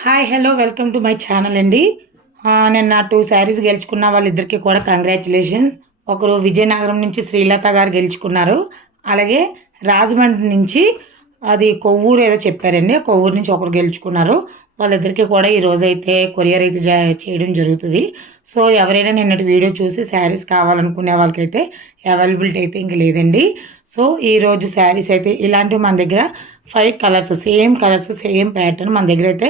Hi hello welcome to my channel అండి. నేను నా 2 శారీస్ గెలుచుకున్న వాళ్ళిద్దరికీ కూడా కంగ్రాచులేషన్స్. ఒకరు విజయనగరం నుంచి శ్రీలత గారు గెలుచుకున్నారు. అలాగే రాజమండ్రి నుంచి అది కొవ్వూరు ఏదో చెప్పారండి. కొవ్వూరు నుంచి ఒకరు గెలుచుకున్నారు. వాళ్ళిద్దరికీ కూడా ఈరోజైతే కొరియర్ అయితే చేయడం జరుగుతుంది. సో ఎవరైనా నిన్నటి వీడియో చూసి శారీస్ కావాలనుకునే వాళ్ళకైతే అవైలబిలిటీ అయితే ఇంక లేదండి. సో ఈరోజు శారీస్ అయితే ఇలాంటివి మన దగ్గర 5 కలర్స్ సేమ్ ప్యాటర్న్ మన దగ్గర అయితే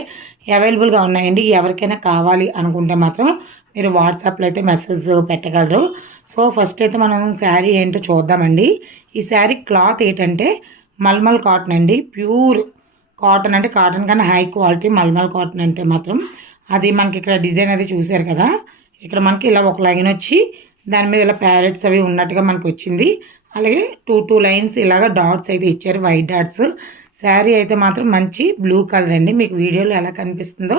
అవైలబుల్గా ఉన్నాయండి. ఎవరికైనా కావాలి అనుకుంటే మాత్రం మీరు వాట్సాప్లో అయితే మెసేజ్ పెట్టగలరు. సో ఫస్ట్ అయితే మనం శారీ ఏంటో చూద్దామండి. ఈ శారీ క్లాత్ ఏంటంటే మల్మల్ కాటన్ అండి. ప్యూర్ కాటన్ అంటే కాటన్ కన్నా హై క్వాలిటీ మల్మల్ కాటన్ అంటే మాత్రం అది మనకి ఇక్కడ డిజైన్ అది చూసారు కదా. ఇక్కడ మనకి ఇలా ఒక లైన్ వచ్చి దాని మీద ఇలా ప్యారెట్స్ అవి ఉన్నట్టుగా మనకు వచ్చింది. అలాగే టూ లైన్స్ ఇలాగ డాట్స్ అయితే ఇచ్చారు, వైట్ డాట్స్. శారీ అయితే మాత్రం మంచి బ్లూ కలర్ అండి. మీకు వీడియోలో ఎలా కనిపిస్తుందో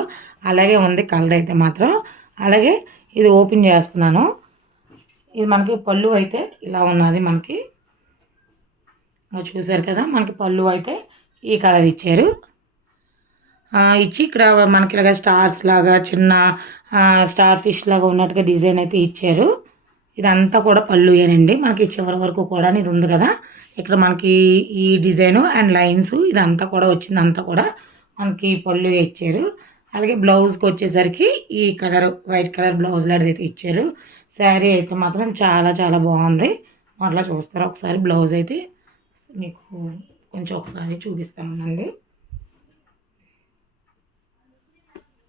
అలాగే ఉంది కలర్ అయితే మాత్రం. అలాగే ఇది ఓపెన్ చేస్తున్నాను. ఇది మనకి పళ్ళు అయితే ఇలా ఉన్నది. మనకి చూసారు కదా, మనకి పళ్ళు అయితే ఈ కలర్ ఇచ్చారు. ఇచ్చి ఇక్కడ మనకి ఇలాగ స్టార్స్ లాగా చిన్న స్టార్ ఫిష్ లాగా ఉన్నట్టుగా డిజైన్ అయితే ఇచ్చారు. ఇదంతా కూడా పళ్ళు ఏనండి. మనకి చివరి వరకు కూడా ఇది ఉంది కదా, ఇక్కడ మనకి ఈ డిజైను అండ్ లైన్స్ ఇదంతా కూడా వచ్చిందంతా కూడా మనకి పళ్ళు ఇచ్చారు. అలాగే బ్లౌజ్కి వచ్చేసరికి ఈ కలర్ వైట్ కలర్ బ్లౌజ్ లాంటిది అయితే ఇచ్చారు. శారీ అయితే మాత్రం చాలా చాలా బాగుంది. అట్లా చూస్తారు ఒకసారి బ్లౌజ్ అయితే మీకు కొంచెం ఒకసారి చూపిస్తానండి.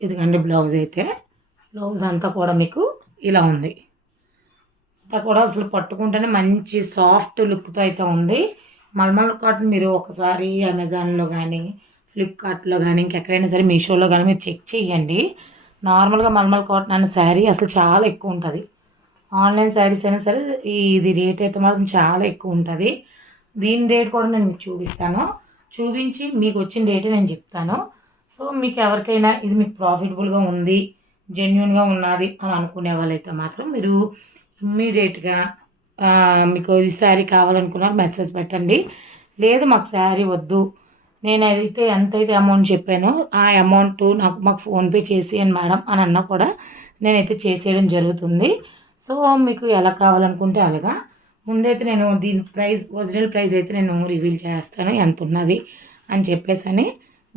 ఇదిగండి బ్లౌజ్ అయితే. బ్లౌజ్ అంతా కూడా మీకు ఇలా ఉంది. అంతా కూడా అసలు పట్టుకుంటేనే మంచి సాఫ్ట్ లుక్తో అయితే ఉంది. మల్మల్ కాటన్ మీరు ఒకసారి అమెజాన్లో కానీ ఫ్లిప్కార్ట్లో కానీ ఇంకెక్కడైనా సరే మీషోలో కానీ మీరు చెక్ చేయండి. నార్మల్గా మల్మల్ కాటన్ అనే శారీ అసలు చాలా ఎక్కువ ఉంటుంది. ఆన్లైన్ శారీస్ అయినా సరే ఇది రేట్ అయితే మాత్రం చాలా ఎక్కువ ఉంటుంది. దీని రేట్ కూడా నేను మీకు చూపిస్తాను. చూపించి మీకు వచ్చిన రేటే నేను చెప్తాను. సో మీకు ఎవరికైనా ఇది మీకు ప్రాఫిటబుల్గా ఉంది, జెన్యున్గా ఉన్నది అని అనుకునే వాళ్ళైతే మాత్రం మీరు ఇమ్మీడియట్గా మీకు ఈ శారీ కావాలనుకున్నారు మెసేజ్ పెట్టండి. లేదు మాకు శారీ వద్దు, నేనైతే ఎంతైతే అమౌంట్ చెప్పానో ఆ అమౌంట్ మాకు ఫోన్పే చేసేయండి మేడం అని అన్నా కూడా నేనైతే చేసేయడం జరుగుతుంది. సో మీకు ఎలా కావాలనుకుంటే అలాగా. ముందైతే నేను దీని ప్రైస్ ఒరిజినల్ ప్రైస్ అయితే నేను రివీల్ చేస్తాను ఎంత ఉన్నది అని చెప్పేసి.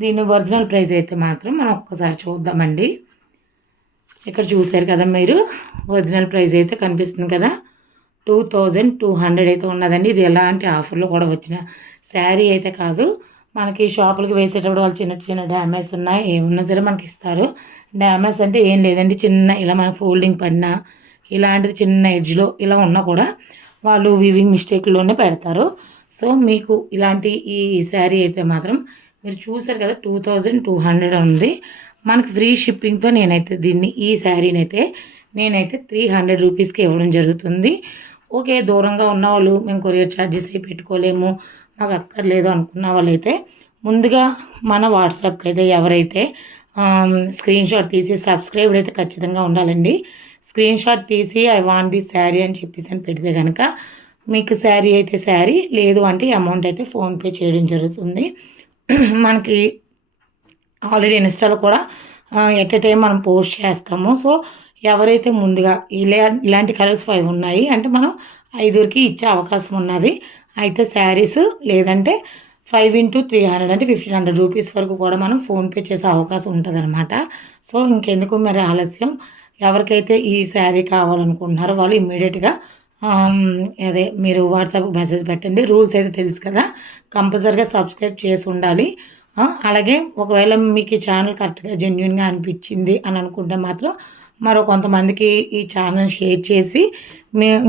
దీని ఒరిజినల్ ప్రైస్ అయితే మాత్రం మనం ఒక్కసారి చూద్దామండి. ఇక్కడ చూసారు కదా మీరు, ఒరిజినల్ ప్రైస్ అయితే కనిపిస్తుంది కదా, 2200 అయితే ఉన్నదండి. ఇది ఎలాంటి ఆఫర్లో కూడా వచ్చిన శారీ అయితే కాదు. మనకి షాపులకి వేసేటప్పుడు వాళ్ళు చిన్న చిన్న డ్యామేజ్ ఉన్నాయి ఏమున్నా సరే మనకి ఇస్తారు. డ్యామేజ్ అంటే ఏం లేదండి, చిన్న ఇలా మన ఫోల్డింగ్ పడినా ఇలాంటిది చిన్న ఎడ్జ్లో ఇలా ఉన్నా కూడా వాళ్ళు వీవింగ్ మిస్టేక్లోనే పెడతారు. సో మీకు ఇలాంటి ఈ శారీ అయితే మాత్రం మీరు చూసారు కదా 2200 ఉంది. మనకు ఫ్రీ షిప్పింగ్తో నేనైతే ఈ శారీని అయితే నేనైతే 300 రూపీస్కి ఇవ్వడం జరుగుతుంది. ఓకే, దూరంగా ఉన్న వాళ్ళు మేము కొరియర్ ఛార్జెస్ అవి పెట్టుకోలేము, మాకు అక్కర్లేదు అనుకున్న వాళ్ళైతే ముందుగా మన వాట్సాప్కి అయితే ఎవరైతే స్క్రీన్ షాట్ తీసి సబ్స్క్రైబ్ అయితే ఖచ్చితంగా ఉండాలండి. స్క్రీన్ షాట్ తీసి ఐ వాంట్ దిస్ శారీ అని చెప్పేసి అని పెడితే కనుక మీకు శారీ అయితే శారీ, లేదు అంటే అమౌంట్ అయితే ఫోన్పే చేయడం జరుగుతుంది. మనకి ఆల్రెడీ ఇన్స్టాలో కూడా ఎట్ ఎ టైం మనం పోస్ట్ చేస్తాము. సో ఎవరైతే ముందుగా ఇలాంటి కలర్స్ 5 ఉన్నాయి అంటే మనం 5కి ఇచ్చే అవకాశం ఉన్నది. అయితే శారీస్ లేదంటే 5 × 300 అంటే 1500 రూపీస్ వరకు కూడా మనం ఫోన్పే చేసే అవకాశం ఉంటుంది అనమాట. సో ఇంకెందుకు మరి ఆలస్యం, ఎవరికైతే ఈ శారీ కావాలనుకుంటున్నారో వాళ్ళు ఇమ్మీడియట్గా అదే మీరు వాట్సాప్కి మెసేజ్ పెట్టండి. రూల్స్ అయితే తెలుసు కదా, కంపల్సరీగా సబ్స్క్రైబ్ చేసి ఉండాలి. అలాగే ఒకవేళ మీకు ఈ ఛానల్ కరెక్ట్గా జెన్యున్గా అనిపించింది అని అనుకుంటే మాత్రం మరో కొంతమందికి ఈ ఛానల్ షేర్ చేసి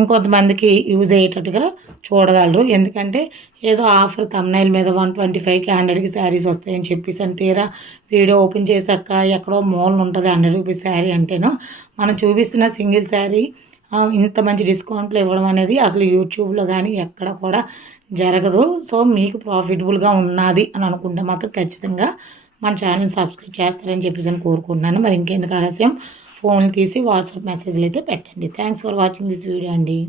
ఇంకొంతమందికి యూజ్ అయ్యేటట్టుగా చూడగలరు. ఎందుకంటే ఏదో ఆఫర్ థంబ్నెయిల్ మీద 125కి 100కి శారీస్ వస్తాయని చెప్పేసి అని తీరా వీడియో ఓపెన్ చేశాక ఎక్కడో మూలన ఉంటుంది 100 రూపీస్ శారీ అంటేనో మనం చూపిస్తున్న సింగిల్ శారీ ఇంత మంచి డిస్కౌంట్లు ఇవ్వడం అనేది అసలు యూట్యూబ్లో కానీ ఎక్కడ కూడా జరగదు. సో మీకు ప్రాఫిటబుల్గా ఉన్నది అని అనుకుంటే మాత్రం ఖచ్చితంగా మన ఛానల్ సబ్స్క్రైబ్ చేస్తారని చెప్పేసి అని కోరుకుంటున్నాను. మరి ఇంకెందుకు ఆలస్యం, ఫోన్లు తీసి వాట్సాప్ మెసేజ్లు అయితే పెట్టండి. Thanks for watching this video అండి.